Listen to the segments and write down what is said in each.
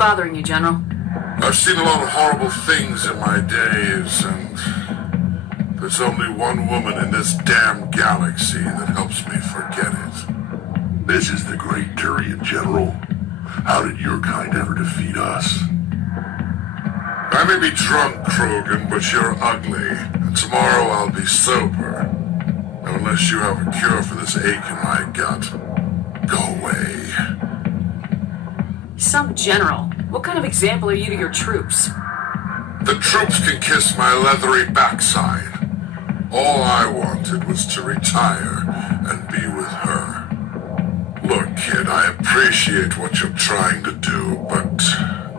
bothering you, General? I've seen a lot of horrible things in my days, and there's only one woman in this damn galaxy that helps me forget it. This is the Great Turian, General. How did your kind ever defeat us? I may be drunk, Krogan, but you're ugly, and tomorrow I'll be sober. Unless you have a cure for this ache in my gut, go away. Some general. What kind of example are you to your troops? The troops can kiss my leathery backside. All I wanted was to retire and be with her. Look, kid, I appreciate what you're trying to do, but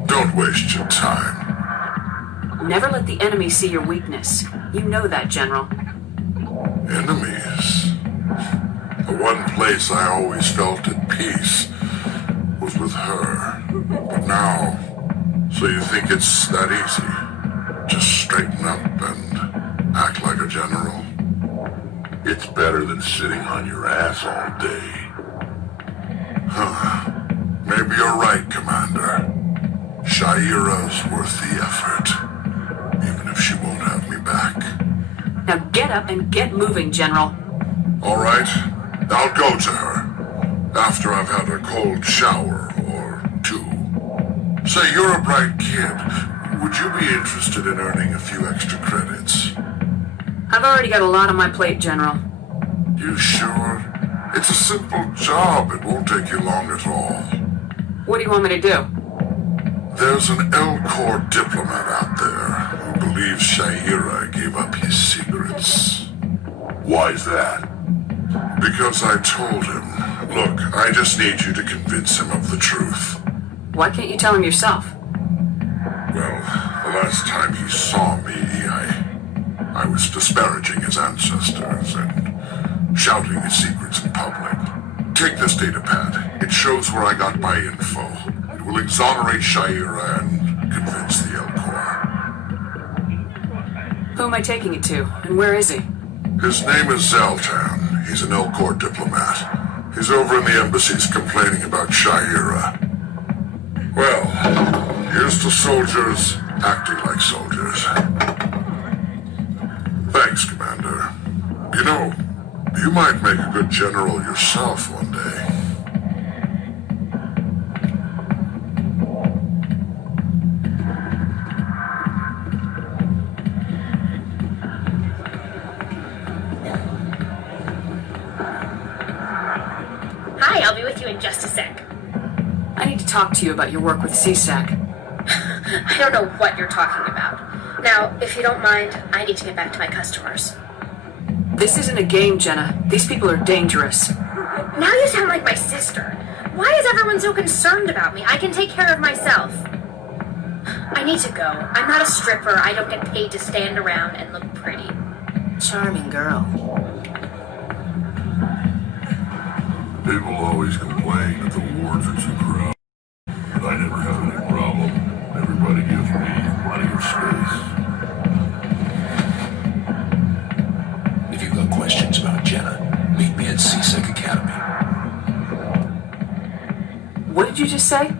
don't waste your time. Never let the enemy see your weakness. You know that, General. Enemies? The one place I always felt at peace was with her. But now, so you think it's that easy? Just straighten up and act like a general? It's better than sitting on your ass all day. Huh. Maybe you're right, Commander. Shaira's worth the effort, even if she won't have me back. Now get up and get moving, General. All right, I'll go to her after I've had a cold shower or two. Say, you're a bright kid. Would you be interested in earning a few extra credits? I've already got a lot on my plate, General. You sure? It's a simple job. It won't take you long at all. What do you want me to do? There's an L-Corps diplomat out there who believes Shaira gave up his secrets. Why's that? Because I told him. Look, I just need you to convince him of the truth. Why can't you tell him yourself? Well, the last time he saw me, I was disparaging his ancestors and shouting his secrets in public. Take this data pad. It shows where I got my info. It will exonerate Shaira and convince the L-Corps. Who am I taking it to, and where is he? His name is Zoltan. He's an L-Corps diplomat. He's over in the embassies complaining about Shaira. Well, here's to soldiers acting like soldiers. Thanks, Commander. You know, you might make a good general yourself one day. Hi, I'll be with you in just a sec. I need to talk to you about your work with CSAC. I don't know what you're talking about. Now, if you don't mind, I need to get back to my customers. This isn't a game, Jenna. These people are dangerous. Now you sound like my sister. Why is everyone so concerned about me? I can take care of myself. I need to go. I'm not a stripper. I don't get paid to stand around and look pretty. Charming girl. People always complain that the wards are too crowded, but I never have any problem. Everybody gives me plenty of space. If you've got questions about Jenna, meet me at CSEC Academy. What did you just say?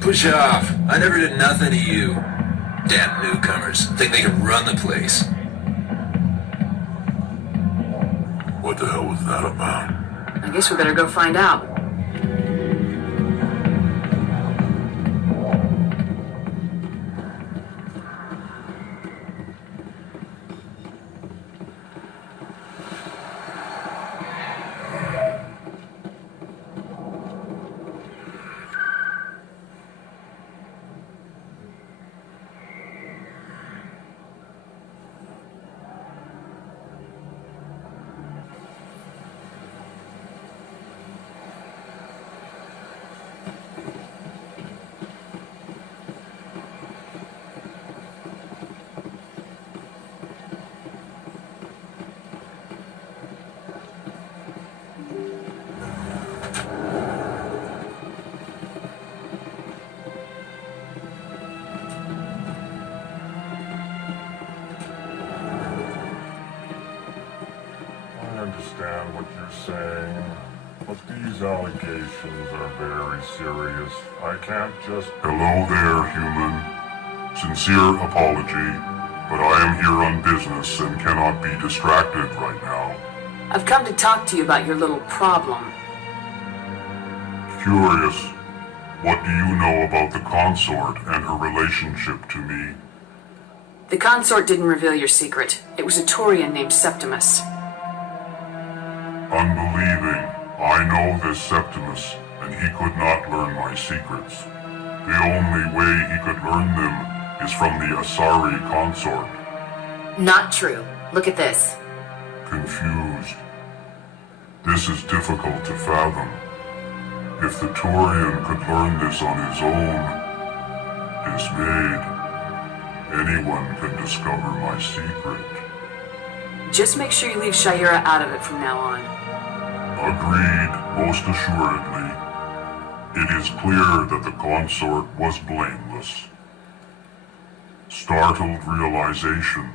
Push off. I never did nothing to you. Damn newcomers. Think they can run the place. What the hell was that about? I guess we better go find out. I understand what you're saying. But these allegations are very serious. I can't just... Hello there, human. Sincere apology, but I am here on business and cannot be distracted right now. I've come to talk to you about your little problem. Curious. What do you know about the consort and her relationship to me? The consort didn't reveal your secret. It was a Taurian named Septimus. Unbelieving. I know this Septimus, and he could not learn my secrets. The only way he could learn them is from the Asari consort. Not true. Look at this. Confused. This is difficult to fathom. If the Taurian could learn this on his own, dismayed, anyone can discover my secret. Just make sure you leave Shaira out of it from now on. Agreed, most assuredly. It is clear that the consort was blameless. Startled realization.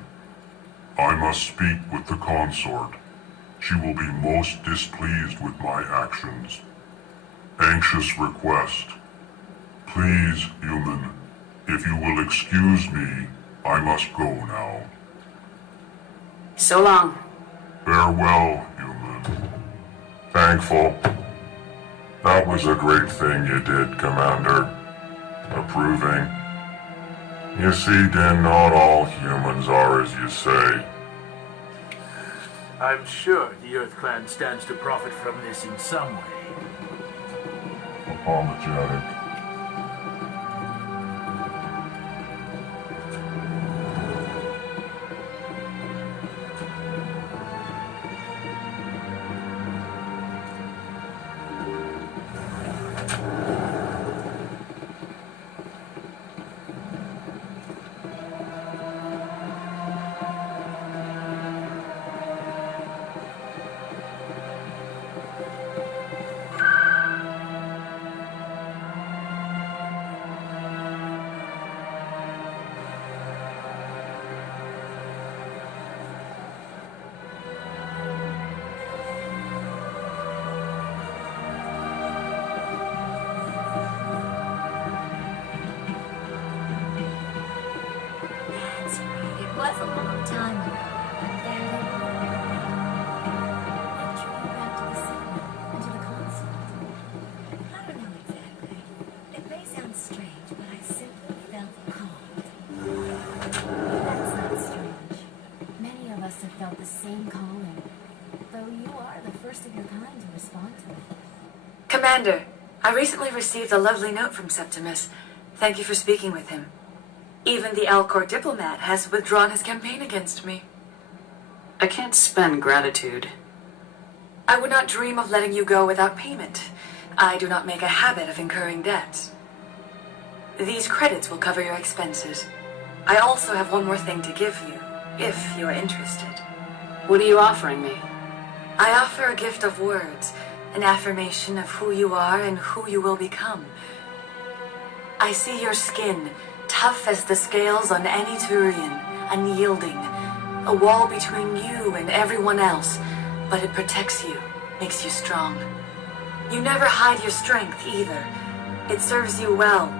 I must speak with the consort. She will be most displeased with my actions. Anxious request. Please, human, if you will excuse me, I must go now. So long. Farewell, human. Thankful. That was a great thing you did, Commander. Approving. You see, Din, not all humans are as you say. I'm sure the Earth Clan stands to profit from this in some way. Apologetic. That's right. It was a long time ago. I'm there to lecture you back to the signal and to the console. I don't know exactly. It may sound strange, but I simply felt called. That's not strange. Many of us have felt the same calling, though you are the first of your kind to respond to it. Commander, I recently received a lovely note from Septimus. Thank you for speaking with him. Even the Alcor diplomat has withdrawn his campaign against me. I can't spend gratitude. I would not dream of letting you go without payment. I do not make a habit of incurring debts. These credits will cover your expenses. I also have one more thing to give you, if you are interested. What are you offering me? I offer a gift of words, an affirmation of who you are and who you will become. I see your skin, tough as the scales on any Turian, unyielding, a wall between you and everyone else, but it protects you, makes you strong. You never hide your strength either. It serves you well,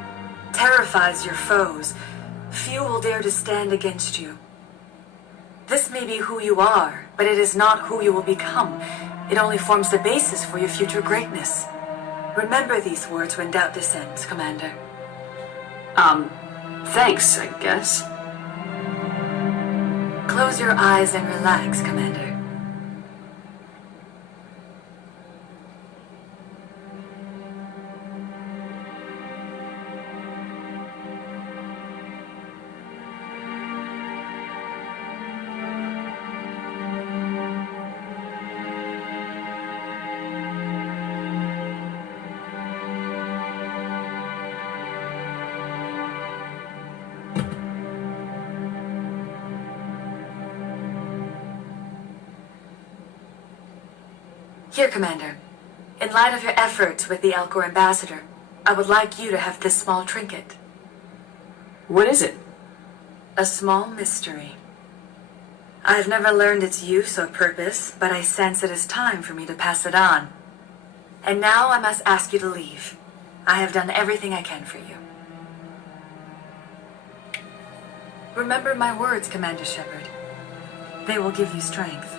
terrifies your foes. Few will dare to stand against you. This may be who you are, but it is not who you will become. It only forms the basis for your future greatness. Remember these words when doubt descends, Commander. Thanks, I guess. Close your eyes and relax, Commander. Here, Commander. In light of your efforts with the Alcor ambassador, I would like you to have this small trinket. What is it? A small mystery. I have never learned its use or purpose, but I sense it is time for me to pass it on. And now I must ask you to leave. I have done everything I can for you. Remember my words, Commander Shepard. They will give you strength.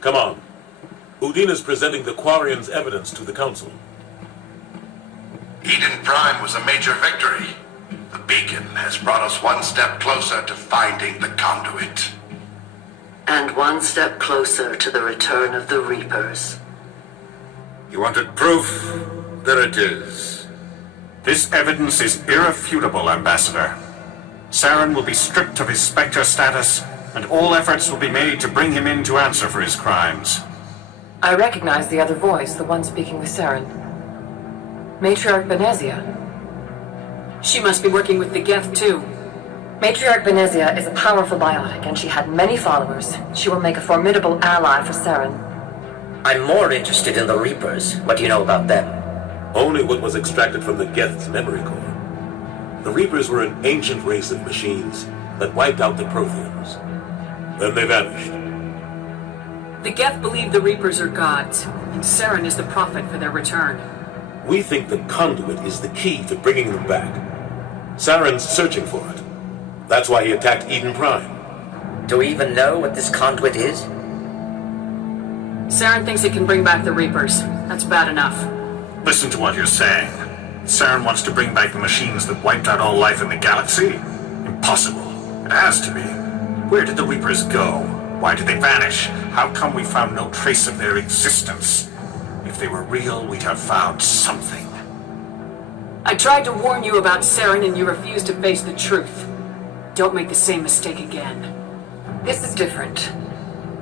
Come on. Udina's presenting the Quarians' evidence to the Council. Eden Prime was a major victory. The beacon has brought us one step closer to finding the conduit. And one step closer to the return of the Reapers. You wanted proof? There it is. This evidence is irrefutable, Ambassador. Saren will be stripped of his Spectre status, and all efforts will be made to bring him in to answer for his crimes. I recognize the other voice, the one speaking with Saren. Matriarch Benezia. She must be working with the Geth, too. Matriarch Benezia is a powerful biotic, and she had many followers. She will make a formidable ally for Saren. I'm more interested in the Reapers. What do you know about them? Only what was extracted from the Geth's memory core. The Reapers were an ancient race of machines that wiped out the Protheans. Then they vanished. The Geth believe the Reapers are gods, and Saren is the prophet for their return. We think the conduit is the key to bringing them back. Saren's searching for it. That's why he attacked Eden Prime. Do we even know what this conduit is? Saren thinks it can bring back the Reapers. That's bad enough. Listen to what you're saying. Saren wants to bring back the machines that wiped out all life in the galaxy? Impossible. It has to be. Where did the Reapers go? Why did they vanish? How come we found no trace of their existence? If they were real, we'd have found something. I tried to warn you about Saren and you refused to face the truth. Don't make the same mistake again. This is different.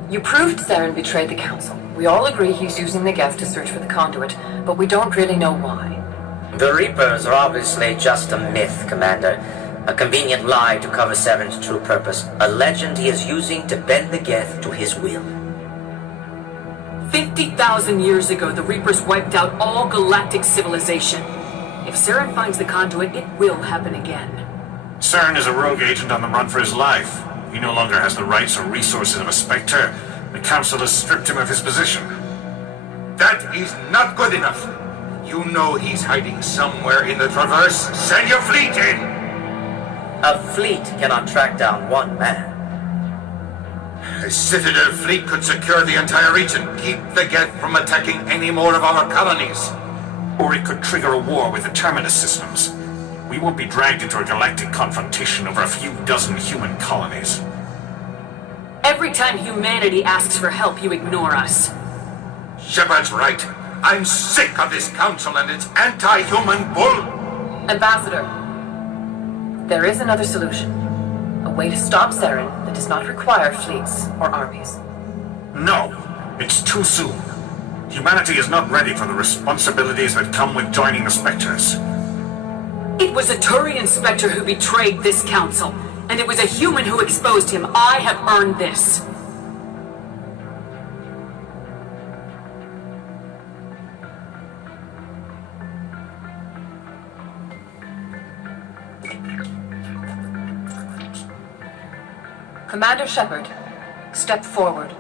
You proved Saren betrayed the Council. We all agree he's using the Geth to search for the conduit, but we don't really know why. The Reapers are obviously just a myth, Commander. A convenient lie to cover Saren's true purpose. A legend he is using to bend the Geth to his will. 50,000 years ago, the Reapers wiped out all galactic civilization. If Saren finds the conduit, it will happen again. Saren is a rogue agent on the run for his life. He no longer has the rights or resources of a Spectre. The Council has stripped him of his position. That is not good enough. You know he's hiding somewhere in the Traverse. Send your fleet in! A fleet cannot track down one man. A Citadel fleet could secure the entire region, keep the Geth from attacking any more of our colonies. Or it could trigger a war with the Terminus systems. We won't be dragged into a galactic confrontation over a few dozen human colonies. Every time humanity asks for help, you ignore us. Shepard's right. I'm sick of this council and its anti-human bull. Ambassador, there is another solution. A way to stop Saren that does not require fleets or armies. No, it's too soon. Humanity is not ready for the responsibilities that come with joining the Spectres. It was a Turian Spectre who betrayed this council, and it was a human who exposed him. I have earned this. Commander Shepard, step forward.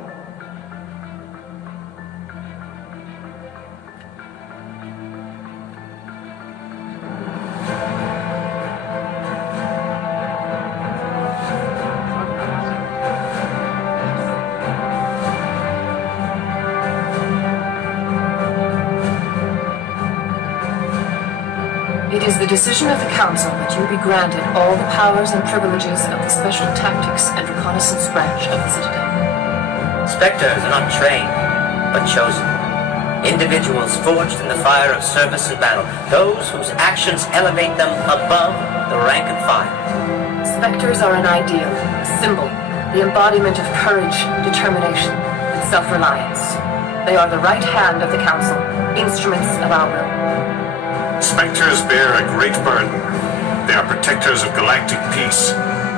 It It is the decision of the Council that you be granted all the powers and privileges of the Special Tactics and Reconnaissance Branch of the Citadel. Spectres are not trained, but chosen. Individuals forged in the fire of service and battle. Those whose actions elevate them above the rank and file. Spectres are an ideal, a symbol, the embodiment of courage, determination, and self-reliance. They are the right hand of the Council, instruments of our will. Spectres bear a great burden. They are protectors of galactic peace,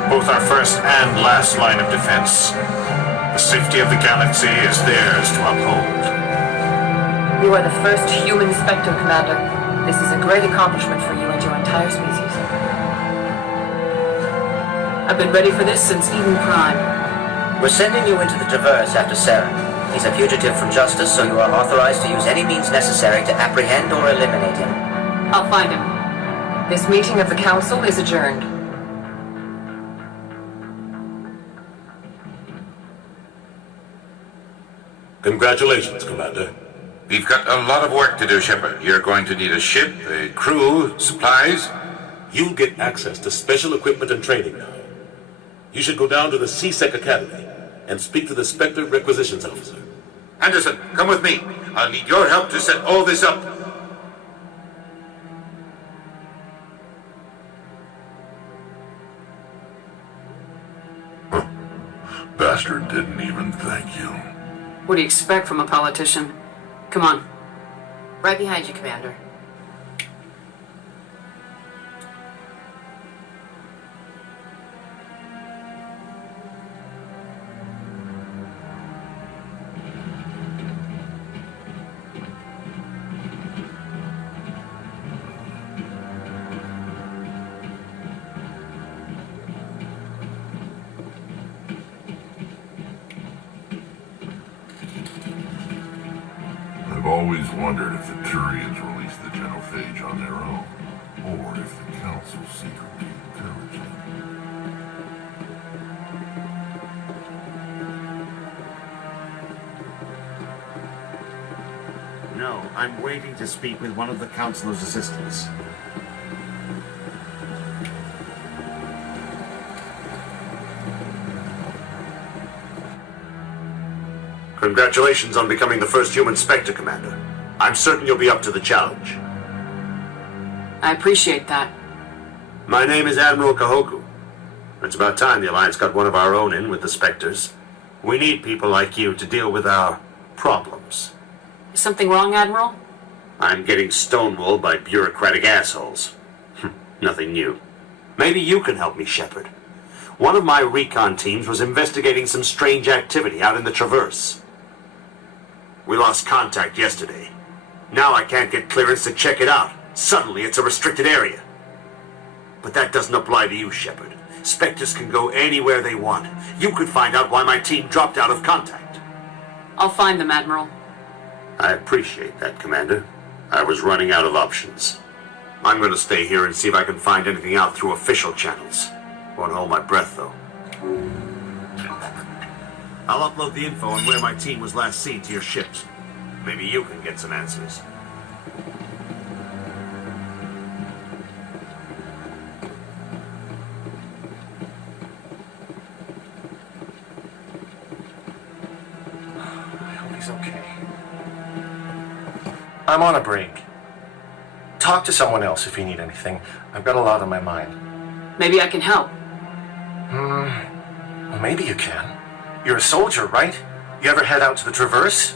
both our first and last line of defense. The safety of the galaxy is theirs to uphold. You are the first human Spectre, Commander. This is a great accomplishment for you and your entire species. I've been ready for this since Eden Prime. We're sending you into the Traverse after Saren. He's a fugitive from justice, so you are authorized to use any means necessary to apprehend or eliminate him. I'll find him. This meeting of the Council is adjourned. Congratulations, Commander. We've got a lot of work to do, Shepard. You're going to need a ship, a crew, supplies. You'll get access to special equipment and training now. You should go down to the C-Sec Academy and speak to the Spectre Requisitions Officer. Anderson, come with me. I'll need your help to set all this up. Bastard didn't even thank you. What do you expect from a politician? Come on. Right behind you, Commander. I've always wondered if the Turians released the genophage on their own, or if the Council secretly encouraged them. No, I'm waiting to speak with one of the Councilor's assistants. Congratulations on becoming the first human Spectre, Commander. I'm certain you'll be up to the challenge. I appreciate that. My name is Admiral Kahoku. It's about time the Alliance got one of our own in with the Spectres. We need people like you to deal with our problems. Is something wrong, Admiral? I'm getting stonewalled by bureaucratic assholes. Nothing new. Maybe you can help me, Shepard. One of my recon teams was investigating some strange activity out in the Traverse. We lost contact yesterday. Now I can't get clearance to check it out. Suddenly it's a restricted area. But that doesn't apply to you, Shepard. Spectres can go anywhere they want. You could find out why my team dropped out of contact. I'll find them, Admiral. I appreciate that, Commander. I was running out of options. I'm going to stay here and see if I can find anything out through official channels. Won't hold my breath, though. I'll upload the info on where my team was last seen to your ships. Maybe you can get some answers. I hope he's okay. I'm on a break. Talk to someone else if you need anything. I've got a lot on my mind. Maybe I can help. Well, maybe you can. You're a soldier, right? You ever head out to the Traverse?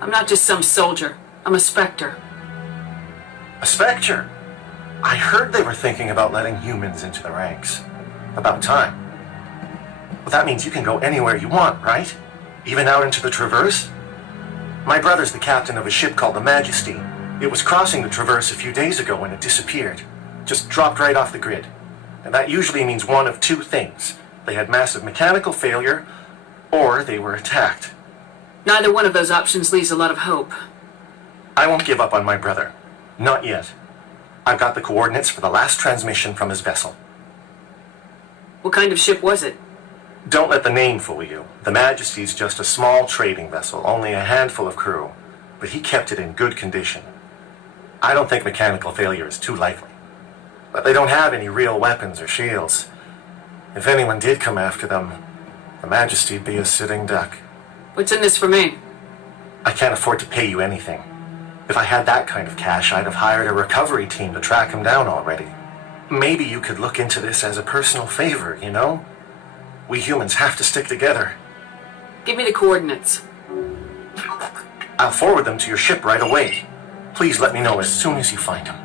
I'm not just some soldier. I'm a Spectre. A Spectre? I heard they were thinking about letting humans into the ranks. About time. Well, that means you can go anywhere you want, right? Even out into the Traverse? My brother's the captain of a ship called the Majesty. It was crossing the Traverse a few days ago when it disappeared. Just dropped right off the grid. And that usually means one of two things. They had massive mechanical failure, or they were attacked. Neither one of those options leaves a lot of hope. I won't give up on my brother. Not yet. I've got the coordinates for the last transmission from his vessel. What kind of ship was it? Don't let the name fool you. The Majesty's just a small trading vessel, only a handful of crew. But he kept it in good condition. I don't think mechanical failure is too likely. But they don't have any real weapons or shields. If anyone did come after them, Her Majesty'd be a sitting duck. What's in this for me? I can't afford to pay you anything. If I had that kind of cash, I'd have hired a recovery team to track him down already. Maybe you could look into this as a personal favor, you know? We humans have to stick together. Give me the coordinates. I'll forward them to your ship right away. Please let me know as soon as you find them.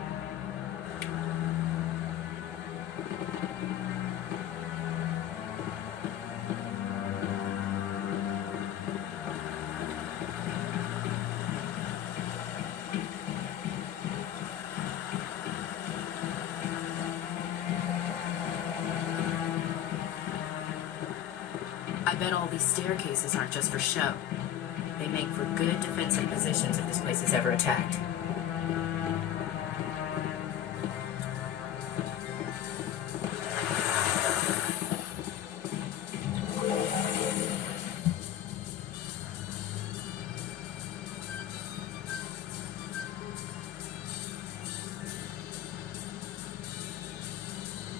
I bet all these staircases aren't just for show. They make for good defensive positions if this place is ever attacked.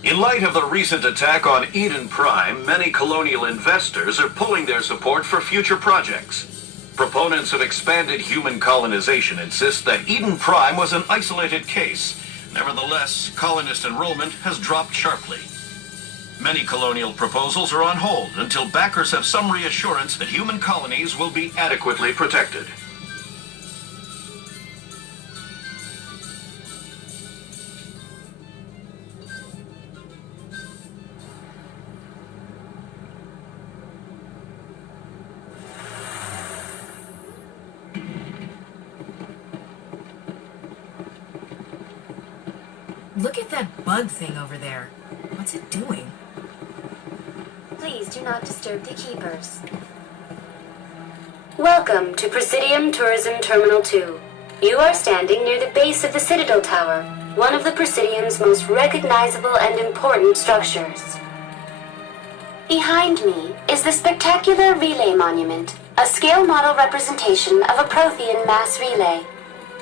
In light of the recent attack on Eden Prime, many colonial investors are pulling their support for future projects. Proponents of expanded human colonization insist that Eden Prime was an isolated case. Nevertheless, colonist enrollment has dropped sharply. Many colonial proposals are on hold until backers have some reassurance that human colonies will be adequately protected. Look at that bug thing over there. What's it doing? Please do not disturb the keepers. Welcome to Presidium Tourism Terminal 2. You are standing near the base of the Citadel Tower, one of the Presidium's most recognizable and important structures. Behind me is the spectacular Relay Monument, a scale model representation of a Prothean mass relay.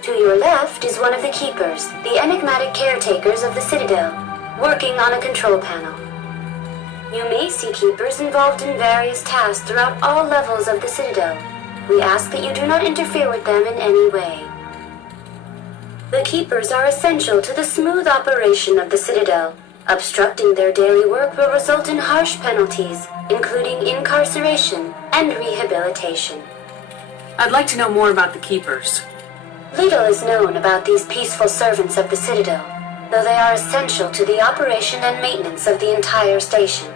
To your left is one of the keepers, the enigmatic caretakers of the Citadel, working on a control panel. You may see keepers involved in various tasks throughout all levels of the Citadel. We ask that you do not interfere with them in any way. The keepers are essential to the smooth operation of the Citadel. Obstructing their daily work will result in harsh penalties, including incarceration and rehabilitation. I'd like to know more about the keepers. Little is known about these peaceful servants of the Citadel, though they are essential to the operation and maintenance of the entire station.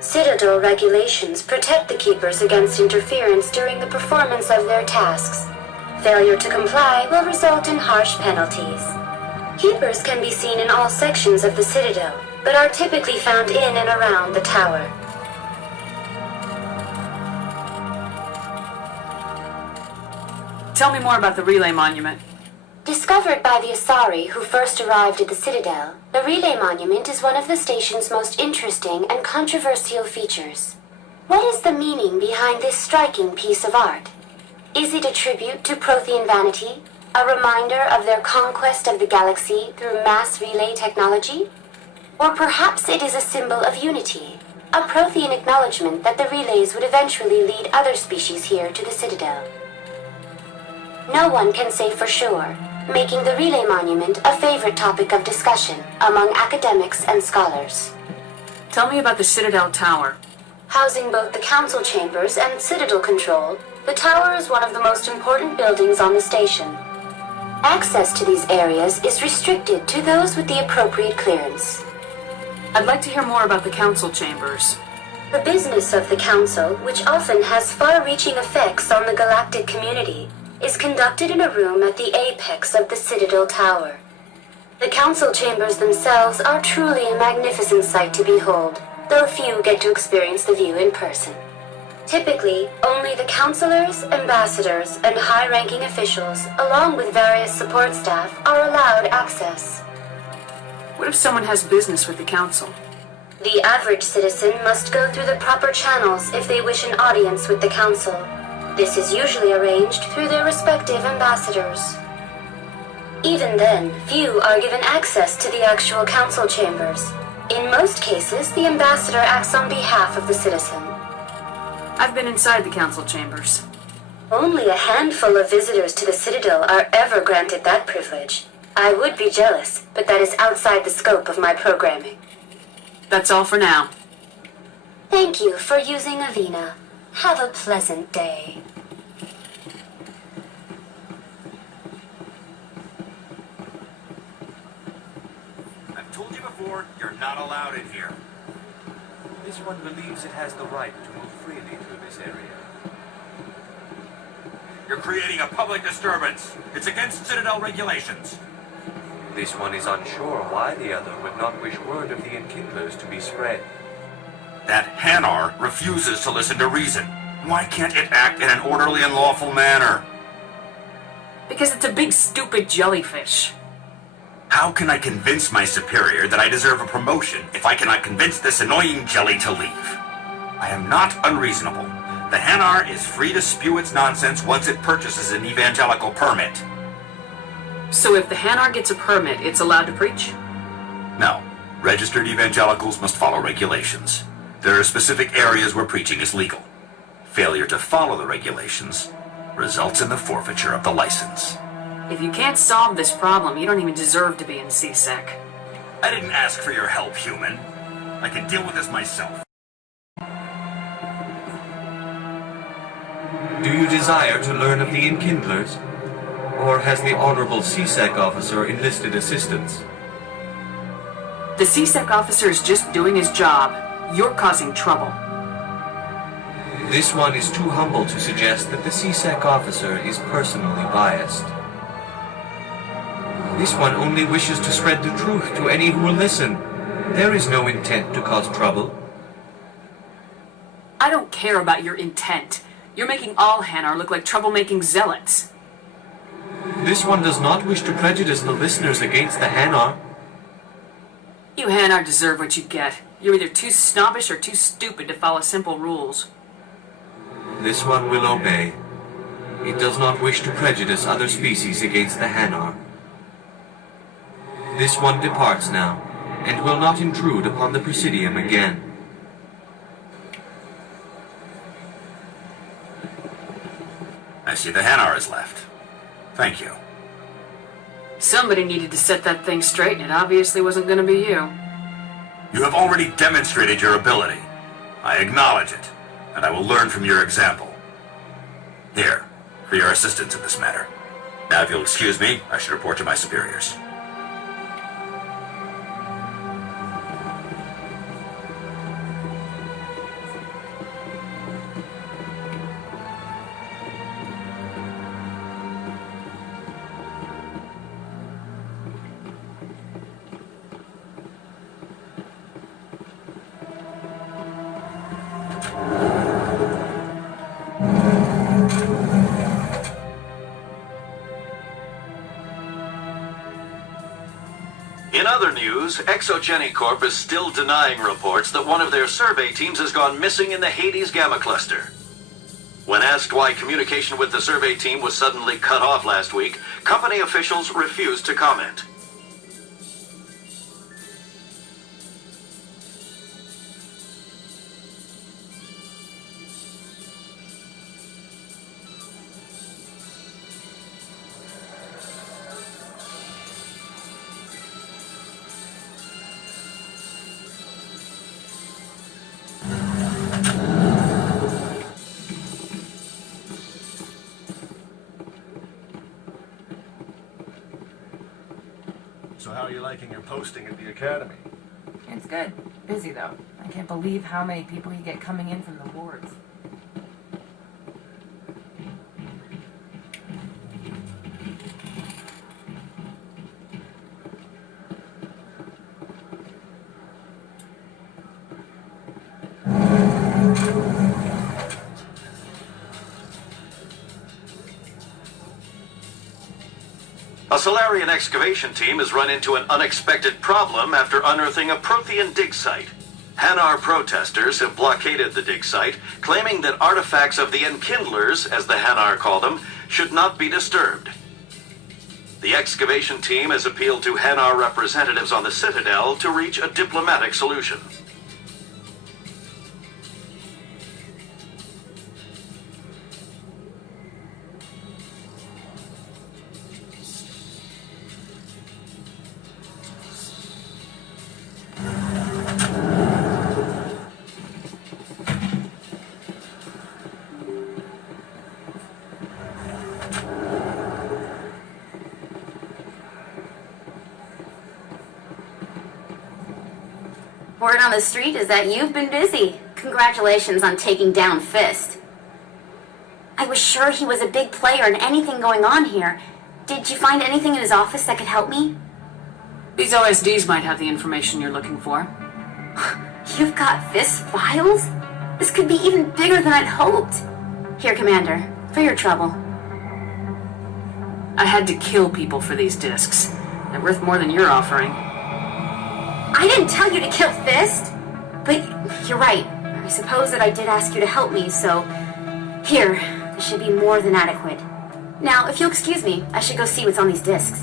Citadel regulations protect the keepers against interference during the performance of their tasks. Failure to comply will result in harsh penalties. Keepers can be seen in all sections of the Citadel, but are typically found in and around the tower. Tell me more about the Relay Monument. Discovered by the Asari who first arrived at the Citadel, the Relay Monument is one of the station's most interesting and controversial features. What is the meaning behind this striking piece of art? Is it a tribute to Prothean vanity, a reminder of their conquest of the galaxy through mass relay technology? Or perhaps it is a symbol of unity, a Prothean acknowledgement that the relays would eventually lead other species here to the Citadel. No one can say for sure, making the Relay Monument a favorite topic of discussion among academics and scholars. Tell me about the Citadel Tower. Housing both the council chambers and Citadel control, the tower is one of the most important buildings on the station. Access to these areas is restricted to those with the appropriate clearance. I'd like to hear more about the council chambers. The business of the council, which often has far-reaching effects on the galactic community, is conducted in a room at the apex of the Citadel Tower. The council chambers themselves are truly a magnificent sight to behold, though few get to experience the view in person. Typically, only the councilors, ambassadors, and high-ranking officials, along with various support staff, are allowed access. What if someone has business with the council? The average citizen must go through the proper channels if they wish an audience with the council. This is usually arranged through their respective ambassadors. Even then, few are given access to the actual council chambers. In most cases, the ambassador acts on behalf of the citizen. I've been inside the council chambers. Only a handful of visitors to the Citadel are ever granted that privilege. I would be jealous, but that is outside the scope of my programming. That's all for now. Thank you for using Avina. Have a pleasant day. I've told you before, you're not allowed in here. This one believes it has the right to move freely through this area. You're creating a public disturbance. It's against Citadel regulations. This one is unsure why the other would not wish word of the enkindlers to be spread. That Hanar refuses to listen to reason. Why can't it act in an orderly and lawful manner? Because it's a big stupid jellyfish. How can I convince my superior that I deserve a promotion if I cannot convince this annoying jelly to leave? I am not unreasonable. The Hanar is free to spew its nonsense once it purchases an evangelical permit. So if the Hanar gets a permit, it's allowed to preach? No. Registered evangelicals must follow regulations. There are specific areas where preaching is legal. Failure to follow the regulations results in the forfeiture of the license. If you can't solve this problem, you don't even deserve to be in CSEC. I didn't ask for your help, human. I can deal with this myself. Do you desire to learn of the enkindlers? Or has the Honorable CSEC officer enlisted assistance? The CSEC officer is just doing his job. You're causing trouble. This one is too humble to suggest that the CSEC officer is personally biased. This one only wishes to spread the truth to any who will listen. There is no intent to cause trouble. I don't care about your intent. You're making all Hanar look like troublemaking zealots. This one does not wish to prejudice the listeners against the Hanar. You Hanar deserve what you get. You're either too snobbish or too stupid to follow simple rules. This one will obey. It does not wish to prejudice other species against the Hanar. This one departs now, and will not intrude upon the Presidium again. I see the Hanar is left. Thank you. Somebody needed to set that thing straight, and it obviously wasn't going to be you. You have already demonstrated your ability. I acknowledge it, and I will learn from your example. Here, for your assistance in this matter. Now, if you'll excuse me, I should report to my superiors. In other news, Exogeny Corp is still denying reports that one of their survey teams has gone missing in the Hades Gamma Cluster. When asked why communication with the survey team was suddenly cut off last week, company officials refused to comment. So how are you liking your posting at the academy? It's good. Busy, though. I can't believe how many people you get coming in from the wards. A Solarian excavation team has run into an unexpected problem after unearthing a Prothean dig site. Hanar protesters have blockaded the dig site, claiming that artifacts of the Enkindlers, as the Hanar call them, should not be disturbed. The The excavation team has appealed to Hanar representatives on the Citadel to reach a diplomatic solution. Word on the street is that you've been busy. Congratulations on taking down Fist. I was sure he was a big player in anything going on here. Did you find anything in his office that could help me? These OSDs might have the information you're looking for. You've got Fist's files? This could be even bigger than I'd hoped. Here, Commander, for your trouble. I had to kill people for these discs. They're worth more than you're offering. I didn't tell you to kill Fist! But you're right. I suppose that I did ask you to help me, so... Here, this should be more than adequate. Now, if you'll excuse me, I should go see what's on these discs.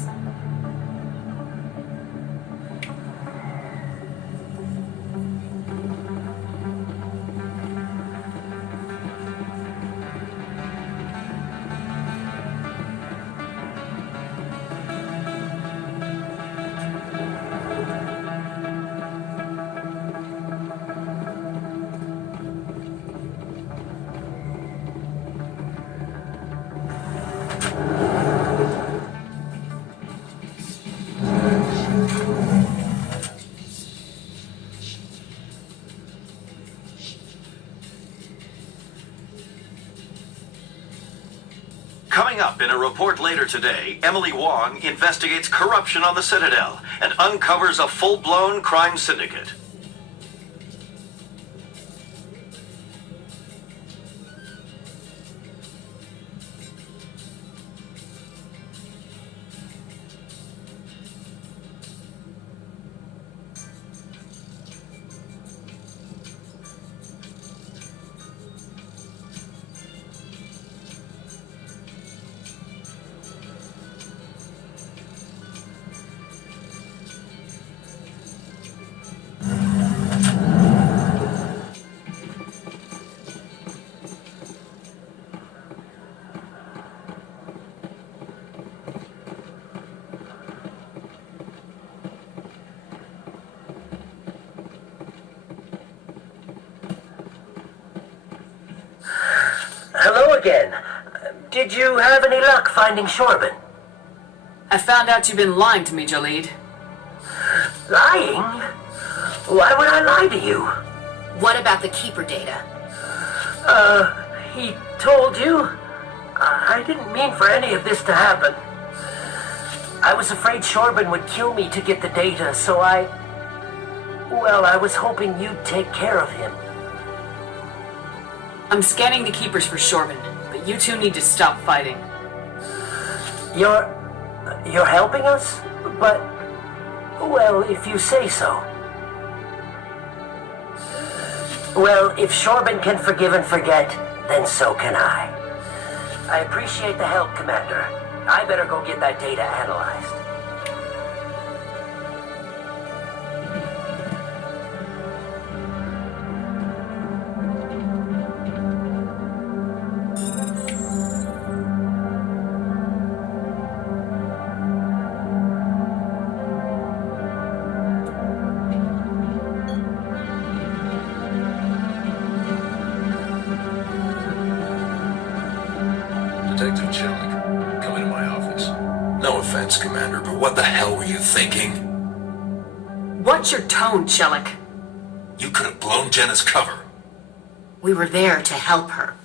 Coming up in a report later today, Emily Wong investigates corruption on the Citadel and uncovers a full-blown crime syndicate. Hello again. Did you have any luck finding Shorben? I found out you've been lying to me, Jalid. Lying? Why would I lie to you? What about the Keeper data? He told you? I didn't mean for any of this to happen. I was afraid Shorben would kill me to get the data, so I was hoping you'd take care of him. I'm scanning the Keepers for Shorben, but you two need to stop fighting. You're helping us? But, well, if you say so. Well, if Shorben can forgive and forget, then so can I. I appreciate the help, Commander. I better go get that data analyzed. Detective Jellick, come into my office. No offense, Commander, but what the hell were you thinking? What's your tone, Shellick? You could have blown Jenna's cover. We were there to help her.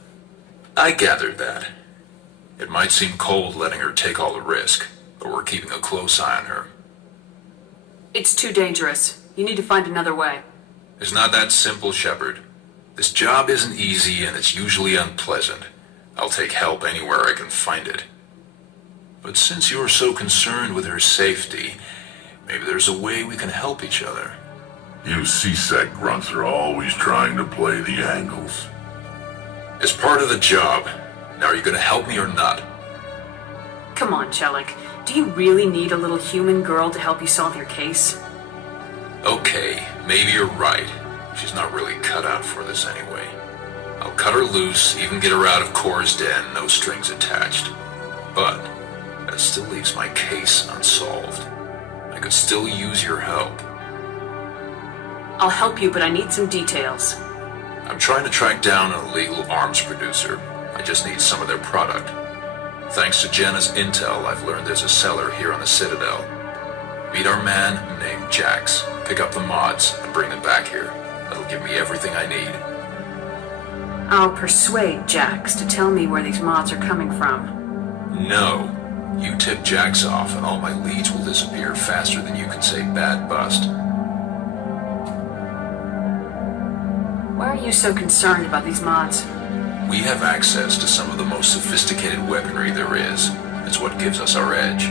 I gathered that. It might seem cold letting her take all the risk, but we're keeping a close eye on her. It's too dangerous. You need to find another way. It's not that simple, Shepard. This job isn't easy and it's usually unpleasant. I'll take help anywhere I can find it. But since you're so concerned with her safety, maybe there's a way we can help each other. You C-Sec grunts are always trying to play the angles. It's part of the job. Now are you going to help me or not? Come on, Shellick. Do you really need a little human girl to help you solve your case? Okay, maybe you're right. She's not really cut out for this anyway. I'll cut her loose, even get her out of Core's den, no strings attached. But that still leaves my case unsolved. I could still use your help. I'll help you, but I need some details. I'm trying to track down an illegal arms producer. I just need some of their product. Thanks to Jenna's intel, I've learned there's a seller here on the Citadel. Meet our man named Jax, pick up the mods, and bring them back here. That'll give me everything I need. I'll persuade Jax to tell me where these mods are coming from. No. You tip Jax off, and all my leads will disappear faster than you can say bad bust. Why are you so concerned about these mods? We have access to some of the most sophisticated weaponry there is. It's what gives us our edge.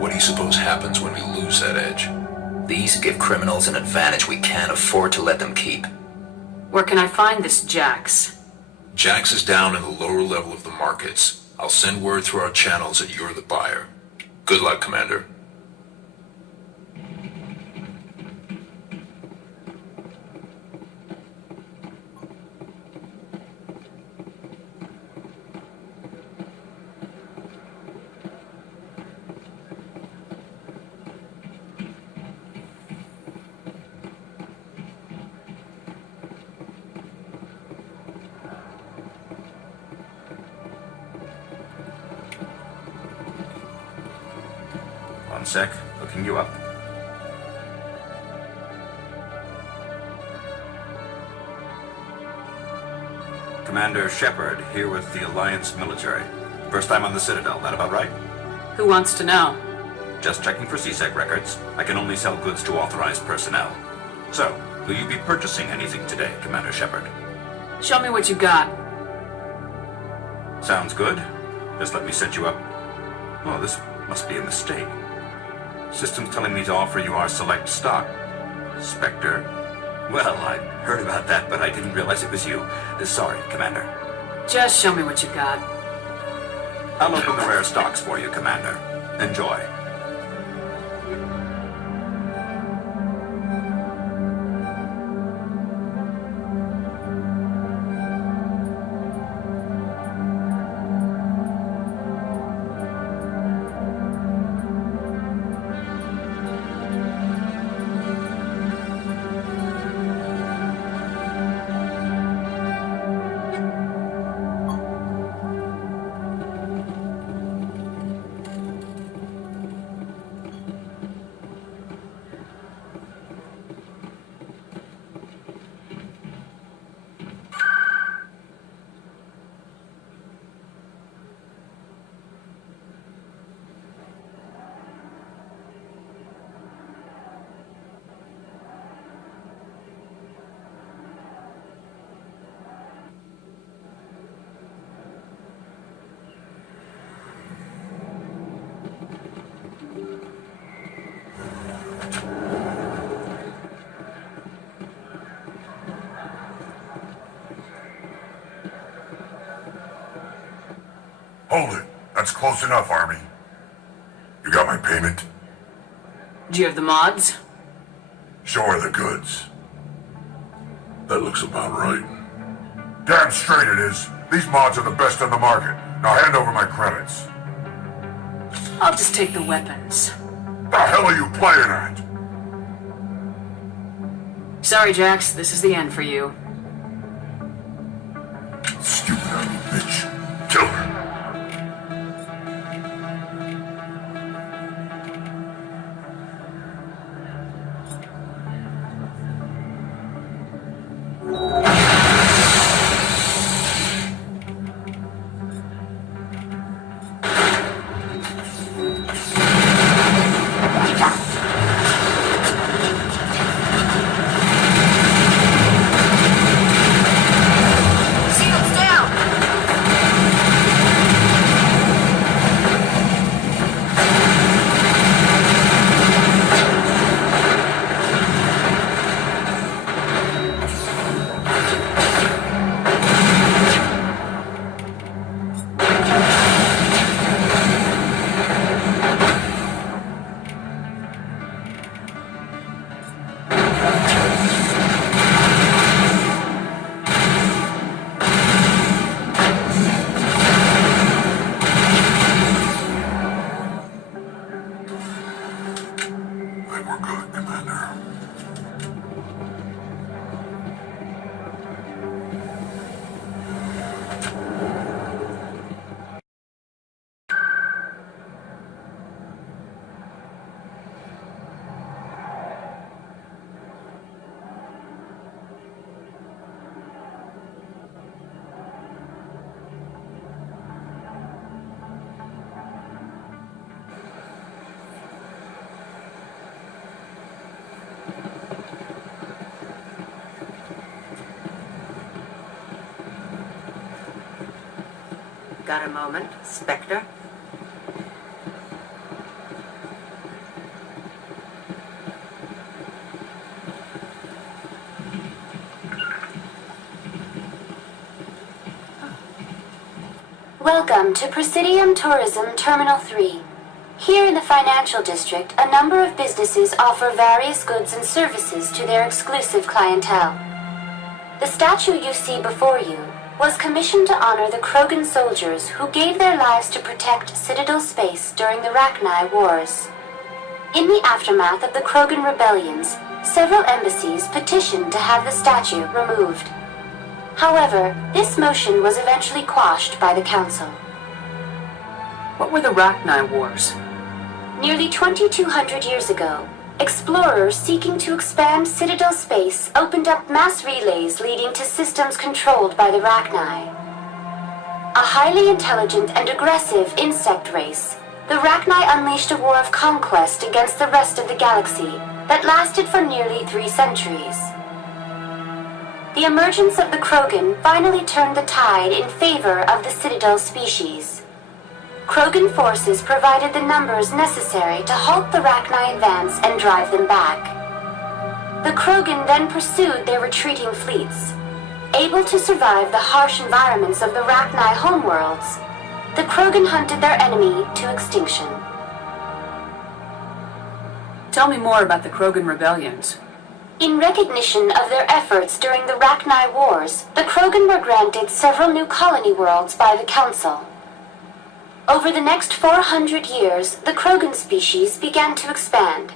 What do you suppose happens when we lose that edge? These give criminals an advantage we can't afford to let them keep. Where can I find this Jax? Jax is down in the lower level of the markets. I'll send word through our channels that you're the buyer. Good luck, Commander. One sec, looking you up. Commander Shepard, here with the Alliance military. First time on the Citadel, that about right? Who wants to know? Just checking for CSEC records. I can only sell goods to authorized personnel. So, will you be purchasing anything today, Commander Shepard? Show me what you got. Sounds good. Just let me set you up. Oh, this must be a mistake. System's telling me to offer you our select stock. Spectre. Well, I heard about that, but I didn't realize it was you. Sorry, Commander. Just show me what you got. I'll open the rare stocks for you, Commander. Enjoy. Hold it. That's close enough, Army. You got my payment? Do you have the mods? Show her the goods. That looks about right. Damn straight it is. These mods are the best on the market. Now hand over my credits. I'll just take the weapons. The hell are you playing at? Sorry, Jax. This is the end for you. Stupid Army bitch. Kill her. Shields down! Got a moment, Spectre? Welcome to Presidium Tourism Terminal 3. Here in the financial district, a number of businesses offer various goods and services to their exclusive clientele. The statue you see before you was commissioned to honor the Krogan soldiers who gave their lives to protect Citadel space during the Rachni Wars. In the aftermath of the Krogan rebellions, several embassies petitioned to have the statue removed. However, this motion was eventually quashed by the Council. What were the Rachni Wars? Nearly 2,200 years ago, explorers seeking to expand Citadel space opened up mass relays leading to systems controlled by the Rachni. A highly intelligent and aggressive insect race, the Rachni unleashed a war of conquest against the rest of the galaxy that lasted for nearly 3 centuries. The emergence of the Krogan finally turned the tide in favor of the Citadel species. Krogan forces provided the numbers necessary to halt the Rachni advance and drive them back. The Krogan then pursued their retreating fleets. Able to survive the harsh environments of the Rachni homeworlds, the Krogan hunted their enemy to extinction. Tell me more about the Krogan rebellions. In recognition of their efforts during the Rachni Wars, the Krogan were granted several new colony worlds by the Council. Over the next 400 years, the Krogan species began to expand.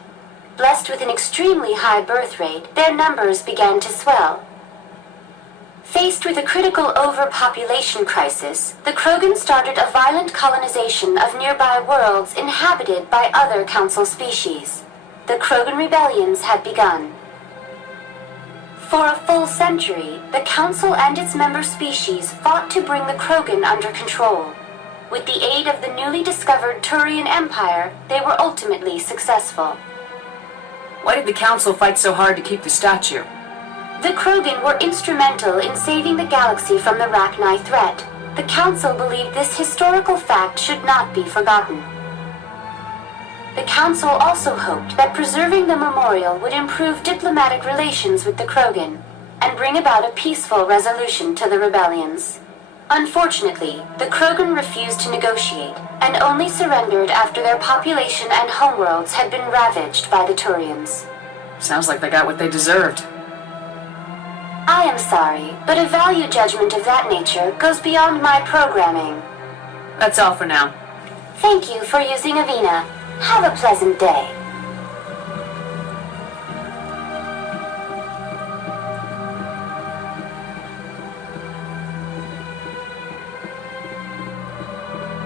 Blessed with an extremely high birth rate, their numbers began to swell. Faced with a critical overpopulation crisis, the Krogan started a violent colonization of nearby worlds inhabited by other Council species. The Krogan rebellions had begun. For a full century, the Council and its member species fought to bring the Krogan under control. With the aid of the newly discovered Turian Empire, they were ultimately successful. Why did the Council fight so hard to keep the statue? The Krogan were instrumental in saving the galaxy from the Rachni threat. The Council believed this historical fact should not be forgotten. The Council also hoped that preserving the memorial would improve diplomatic relations with the Krogan and bring about a peaceful resolution to the rebellions. Unfortunately, the Krogan refused to negotiate and only surrendered after their population and homeworlds had been ravaged by the Turians. Sounds like they got what they deserved. I am sorry, but a value judgment of that nature goes beyond my programming. That's all for now. Thank you for using Avina. Have a pleasant day.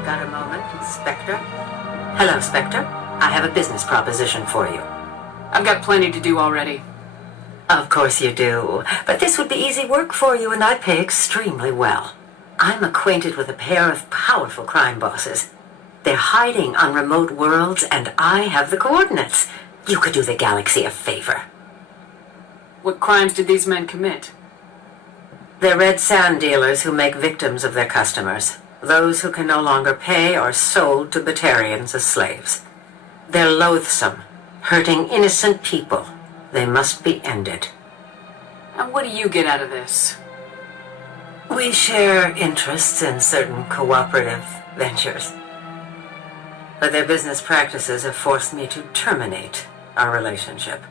Got a moment, Spectre? Hello, Spectre. I have a business proposition for you. I've got plenty to do already. Of course you do. But this would be easy work for you, and I'd pay extremely well. I'm acquainted with a pair of powerful crime bosses. They're hiding on remote worlds, and I have the coordinates. You could do the galaxy a favor. What crimes did these men commit? They're red sand dealers who make victims of their customers. Those who can no longer pay are sold to Batarians as slaves. They're loathsome, hurting innocent people. They must be ended. And what do you get out of this? We share interests in certain cooperative ventures. But their business practices have forced me to terminate our relationship.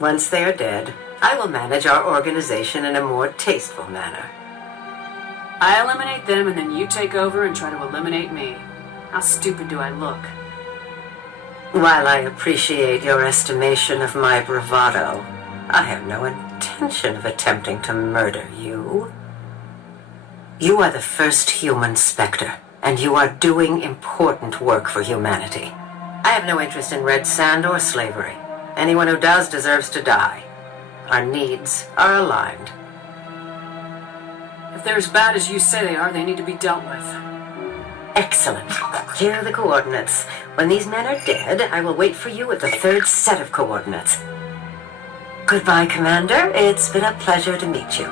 Once they are dead, I will manage our organization in a more tasteful manner. I eliminate them and then you take over and try to eliminate me. How stupid do I look? While I appreciate your estimation of my bravado, I have no intention of attempting to murder you. You are the first human Spectre, and you are doing important work for humanity. I have no interest in red sand or slavery. Anyone who does deserves to die. Our needs are aligned. If they're as bad as you say they are, they need to be dealt with. Excellent. Here are the coordinates. When these men are dead, I will wait for you at the third set of coordinates. Goodbye, Commander. It's been a pleasure to meet you.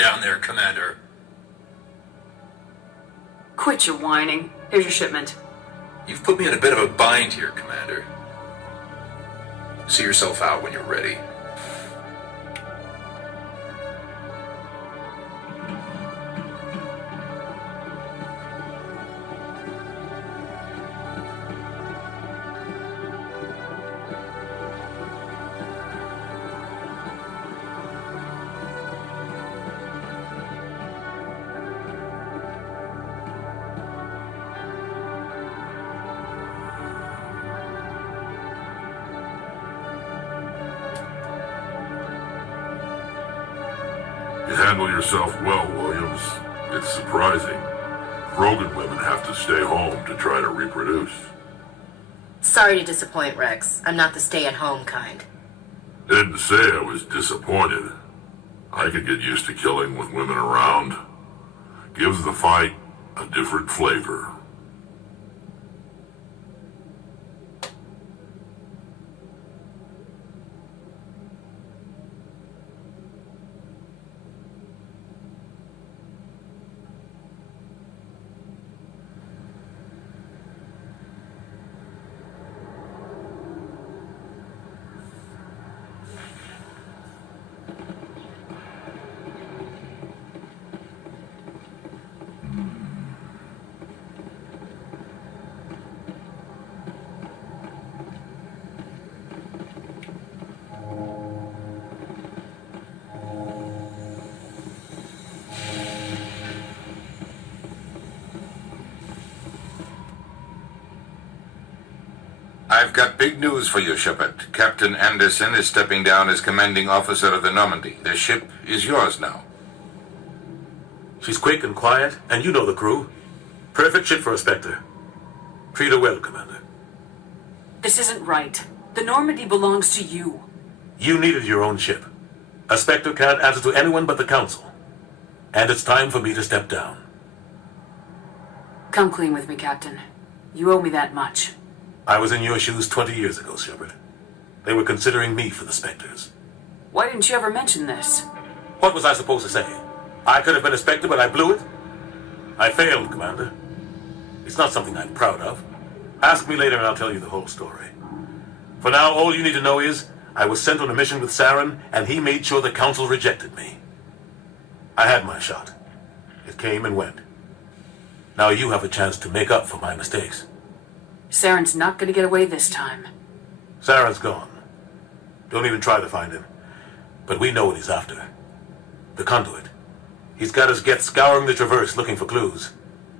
down there, Commander. Quit your whining. Here's your shipment. You've put me in a bit of a bind here, Commander. See yourself out when you're ready. You handle yourself well, Williams. It's surprising. Krogan women have to stay home to try to reproduce. Sorry to disappoint, Rex. I'm not the stay-at-home kind. Didn't say I was disappointed. I could get used to killing with women around. Gives the fight a different flavor. I've got big news for you, Shepard. Captain Anderson is stepping down as commanding officer of the Normandy. The ship is yours now. She's quick and quiet, and you know the crew. Perfect ship for a Spectre. Treat her well, Commander. This isn't right. The Normandy belongs to you. You needed your own ship. A Spectre can't answer to anyone but the Council. And it's time for me to step down. Come clean with me, Captain. You owe me that much. I was in your shoes 20 years ago, Shepard. They were considering me for the Spectres. Why didn't you ever mention this? What was I supposed to say? I could have been a Spectre, but I blew it? I failed, Commander. It's not something I'm proud of. Ask me later and I'll tell you the whole story. For now, all you need to know is, I was sent on a mission with Saren, and he made sure the Council rejected me. I had my shot. It came and went. Now you have a chance to make up for my mistakes. Saren's not gonna get away this time. Saren's gone. Don't even try to find him. But we know what he's after. The conduit. He's got his Geth scouring the Traverse looking for clues.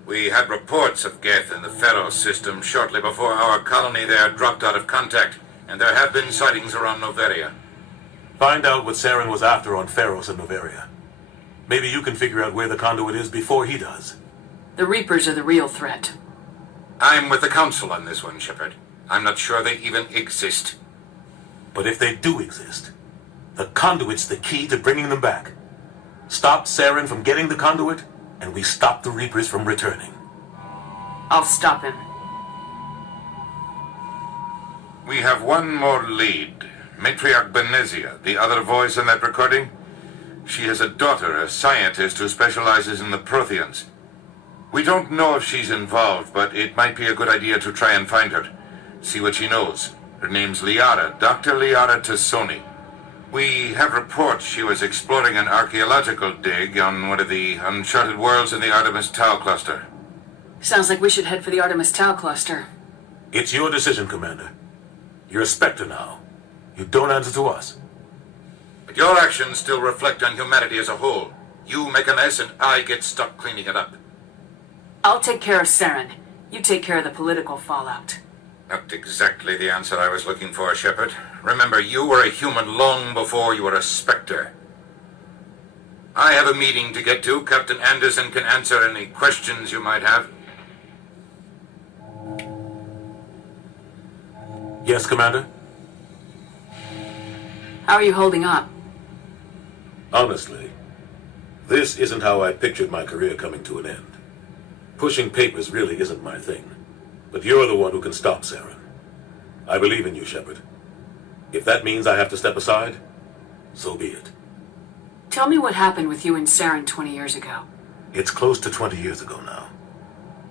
We had reports of Geth in the Pharaoh system shortly before our colony there dropped out of contact, and there have been sightings around Noveria. Find out what Saren was after on Pharos and Noveria. Maybe you can figure out where the conduit is before he does. The Reapers are the real threat. I'm with the Council on this one, Shepard. I'm not sure they even exist. But if they do exist, the conduit's the key to bringing them back. Stop Saren from getting the conduit, and we stop the Reapers from returning. I'll stop him. We have one more lead. Matriarch Benezia, the other voice in that recording. She has a daughter, a scientist who specializes in the Protheans. We don't know if she's involved, but it might be a good idea to try and find her. See what she knows. Her name's Liara, Dr. Liara Tassoni. We have reports she was exploring an archaeological dig on one of the uncharted worlds in the Artemis Tau cluster. Sounds like we should head for the Artemis Tau cluster. It's your decision, Commander. You're a Spectre now. You don't answer to us. But your actions still reflect on humanity as a whole. You make a mess and I get stuck cleaning it up. I'll take care of Saren. You take care of the political fallout. Not exactly the answer I was looking for, Shepard. Remember, you were a human long before you were a Spectre. I have a meeting to get to. Captain Anderson can answer any questions you might have. Yes, Commander? How are you holding up? Honestly, this isn't how I pictured my career coming to an end. Pushing papers really isn't my thing. But you're the one who can stop Saren. I believe in you, Shepard. If that means I have to step aside, so be it. Tell me what happened with you and Saren 20 years ago. It's close to 20 years ago now.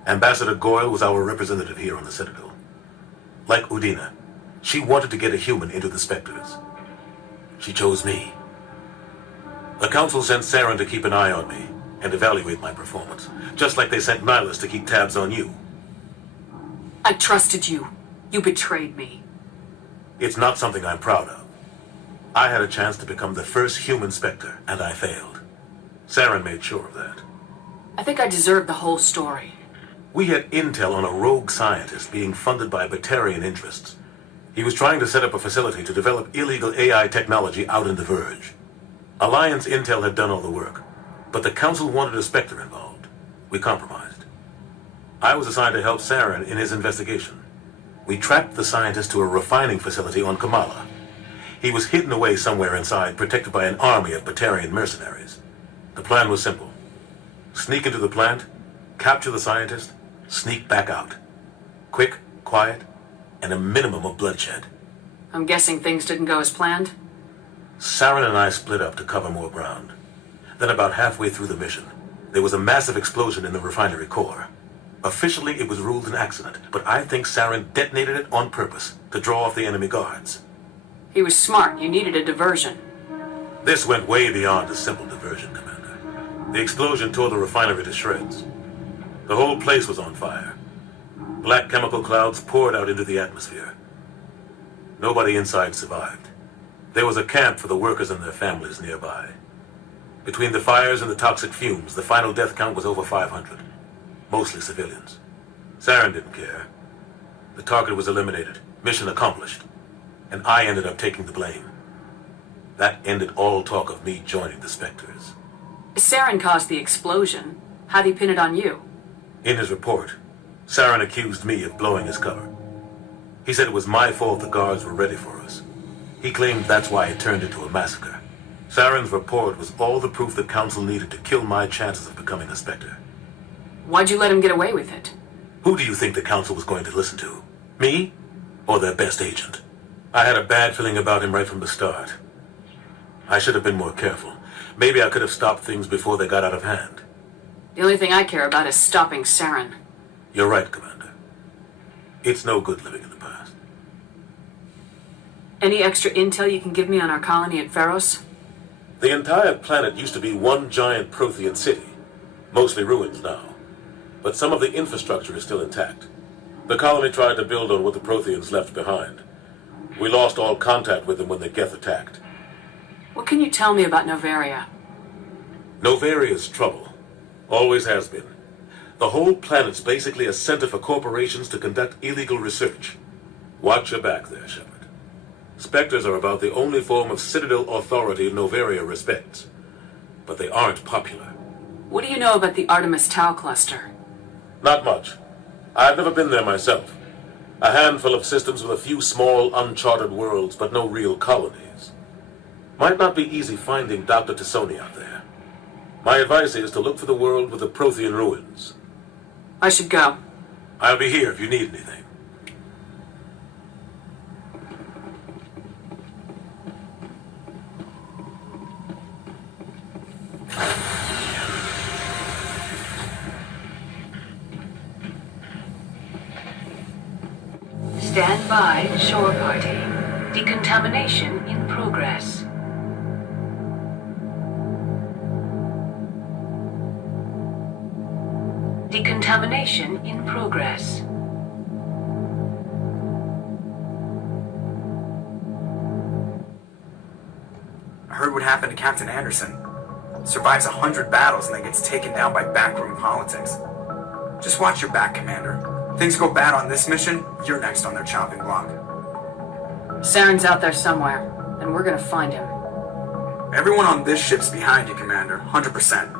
Ambassador Goyle was our representative here on the Citadel. Like Udina, she wanted to get a human into the Spectres. She chose me. The Council sent Saren to keep an eye on me and evaluate my performance, just like they sent Nihilus to keep tabs on you. I trusted you. You betrayed me. It's not something I'm proud of. I had a chance to become the first human Spectre, and I failed. Saren made sure of that. I think I deserve the whole story. We had intel on a rogue scientist being funded by Batarian interests. He was trying to set up a facility to develop illegal AI technology out in the Verge. Alliance intel had done all the work, but the Council wanted a Spectre involved. We compromised. I was assigned to help Saren in his investigation. We tracked the scientist to a refining facility on Kamala. He was hidden away somewhere inside, protected by an army of Batarian mercenaries. The plan was simple. Sneak into the plant, capture the scientist, sneak back out. Quick, quiet, and a minimum of bloodshed. I'm guessing things didn't go as planned? Saren and I split up to cover more ground. Then about halfway through the mission, there was a massive explosion in the refinery core. Officially, it was ruled an accident, but I think Saren detonated it on purpose to draw off the enemy guards. He was smart. You needed a diversion. This went way beyond a simple diversion, Commander. The explosion tore the refinery to shreds. The whole place was on fire. Black chemical clouds poured out into the atmosphere. Nobody inside survived. There was a camp for the workers and their families nearby. Between the fires and the toxic fumes, the final death count was over 500. Mostly civilians. Saren didn't care. The target was eliminated. Mission accomplished. And I ended up taking the blame. That ended all talk of me joining the Spectres. Saren caused the explosion. How'd he pin it on you? In his report, Saren accused me of blowing his cover. He said it was my fault the guards were ready for us. He claimed that's why it turned into a massacre. Saren's report was all the proof the Council needed to kill my chances of becoming a Spectre. Why'd you let him get away with it? Who do you think the Council was going to listen to? Me? Or their best agent? I had a bad feeling about him right from the start. I should have been more careful. Maybe I could have stopped things before they got out of hand. The only thing I care about is stopping Saren. You're right, Commander. It's no good living in the past. Any extra intel you can give me on our colony at Pharos? The entire planet used to be one giant Prothean city. Mostly ruins now. But some of the infrastructure is still intact. The colony tried to build on what the Protheans left behind. We lost all contact with them when the Geth attacked. What can you tell me about Noveria? Novaria's trouble. Always has been. The whole planet's basically a center for corporations to conduct illegal research. Watch your back there, Shepard. Spectres are about the only form of Citadel authority Noveria respects. But they aren't popular. What do you know about the Artemis Tau cluster? Not much. I've never been there myself. A handful of systems with a few small, uncharted worlds, but no real colonies. Might not be easy finding Dr. Tassoni out there. My advice is to look for the world with the Prothean ruins. I should go. I'll be here if you need anything. Stand by, shore party. Decontamination in progress. Decontamination in progress. I heard what happened to Captain Anderson. Survives 100 battles and then gets taken down by backroom politics. Just watch your back, Commander. Things go bad on this mission, you're next on their chopping block. Saren's out there somewhere, and we're gonna find him. Everyone on this ship's behind you, Commander. 100%.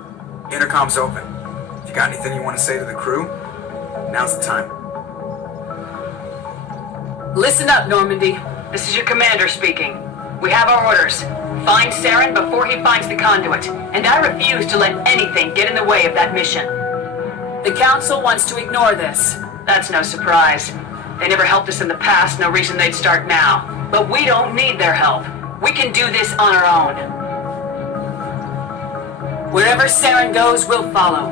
Intercom's open. If you got anything you want to say to the crew, now's the time. Listen up, Normandy. This is your commander speaking. We have our orders. Find Saren before he finds the conduit, and I refuse to let anything get in the way of that mission. The Council wants to ignore this. That's no surprise. They never helped us in the past, no reason they'd start now. But we don't need their help. We can do this on our own. Wherever Saren goes, we'll follow.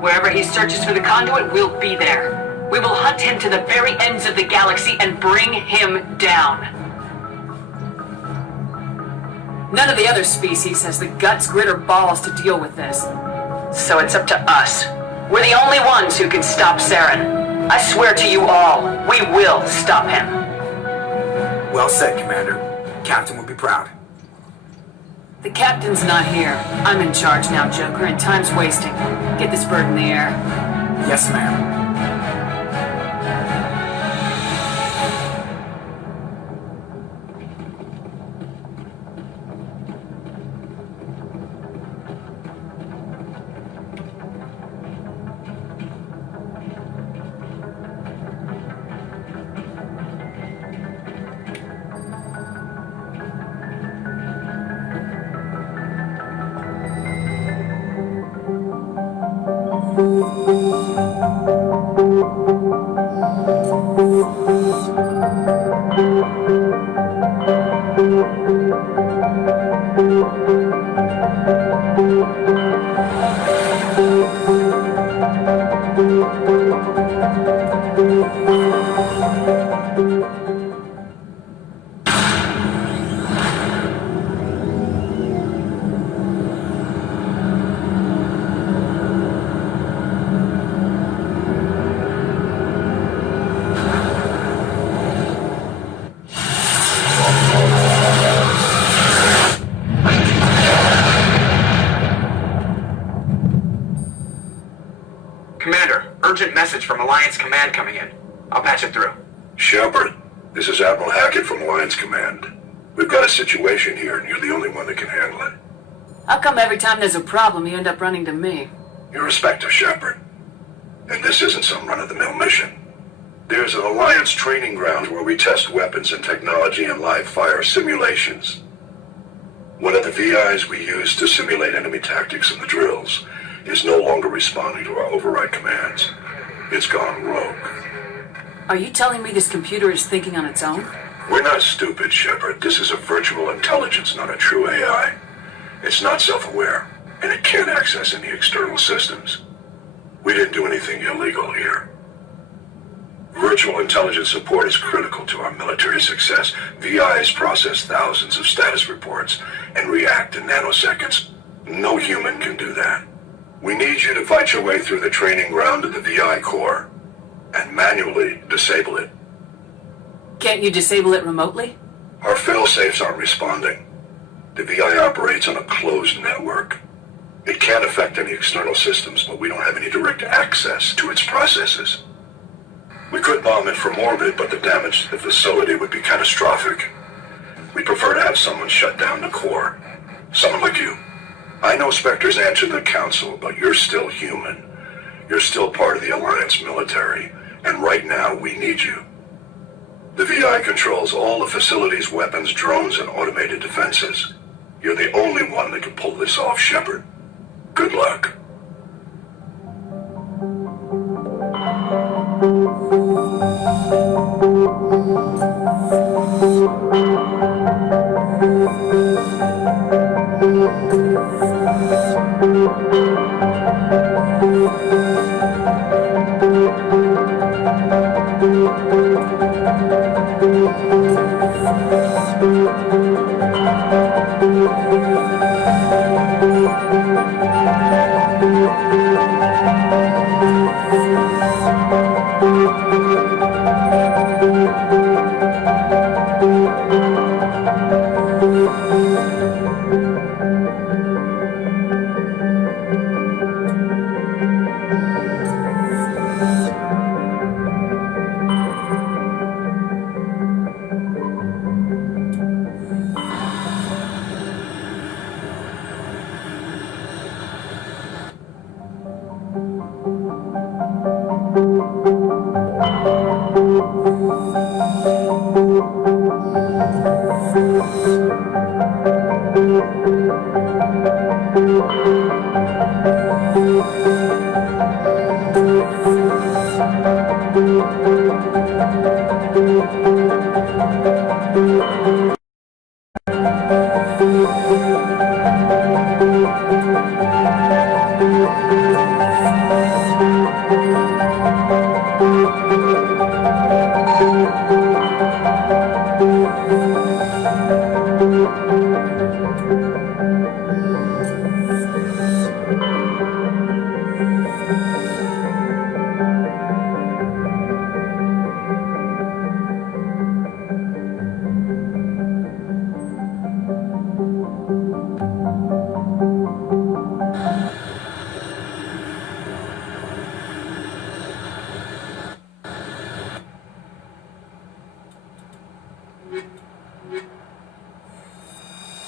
Wherever he searches for the conduit, we'll be there. We will hunt him to the very ends of the galaxy and bring him down. None of the other species has the guts, grit, or balls to deal with this. So it's up to us. We're the only ones who can stop Saren. I swear to you all, we will stop him. Well said, Commander. Captain will be proud. The captain's not here. I'm in charge now, Joker, and time's wasting. Get this bird in the air. Yes, ma'am. Urgent message from Alliance Command coming in. I'll patch it through. Shepard, this is Admiral Hackett from Alliance Command. We've got a situation here, and you're the only one that can handle it. How come every time there's a problem, you end up running to me? You're a Spectre, Shepard. And this isn't some run-of-the-mill mission. There's an Alliance training ground where we test weapons and technology in live-fire simulations. One of the VIs we use to simulate enemy tactics in the drills is no longer responding to our override commands. It's gone rogue. Are you telling me this computer is thinking on its own? We're not stupid, Shepard. This is a virtual intelligence, not a true AI. It's not self-aware, and it can't access any external systems. We didn't do anything illegal here. Virtual intelligence support is critical to our military success. VIs process thousands of status reports and react in nanoseconds. No human can do that. We need you to fight your way through the training ground of the VI core and manually disable it. Can't you disable it remotely? Our fail-safes aren't responding. The VI operates on a closed network. It can't affect any external systems, but we don't have any direct access to its processes. We could bomb it from orbit, but the damage to the facility would be catastrophic. We prefer to have someone shut down the core. Someone like you. I know Spectre's answered the Council, but you're still human. You're still part of the Alliance military, and right now we need you. The VI controls all the facility's weapons, drones, and automated defenses. You're the only one that can pull this off, Shepard. Good luck.